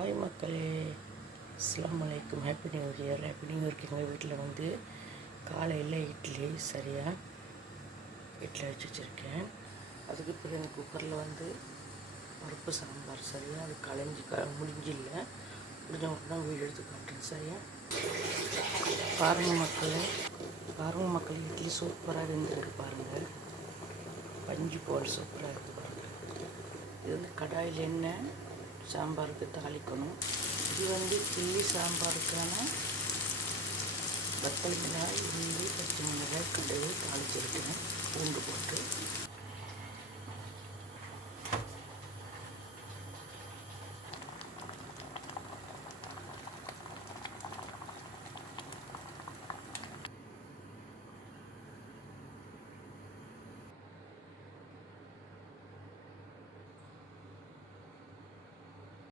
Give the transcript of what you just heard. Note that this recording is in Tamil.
ஹாய் மக்களே, அஸ்ஸலாமு அலைக்கும். Happy new year. Happy new இயர்க்கு எங்கள் வீட்டில் வந்து காலையில் இட்லி சரியாக இட்லி வச்சுருக்கேன். அதுக்கு இப்போ எனக்கு குக்கரில் வந்து பருப்பு சாம்பார் சரியாக அது முடிஞ்சில்லை. முடிஞ்ச மட்டும் தான் வீடு எடுத்து காட்டுறேன் சரியாக. பாருங்கள் மக்களே, இட்லி சூப்பராக இருந்துருக்கு பாருங்கள். பஞ்சு போல் சூப்பராக இருக்குது பாருங்கள். இது வந்து கடாயில் எண்ணெய் சாம்பாருக்கு தாளிக்கணும். இது வந்து கிள்ளி சாம்பாருக்கான வத்தல் மிளகாய், உள்ளி, பச்சை மிளகாய், கடுகு தாளிச்சிருக்கேன் பூண்டு போட்டு.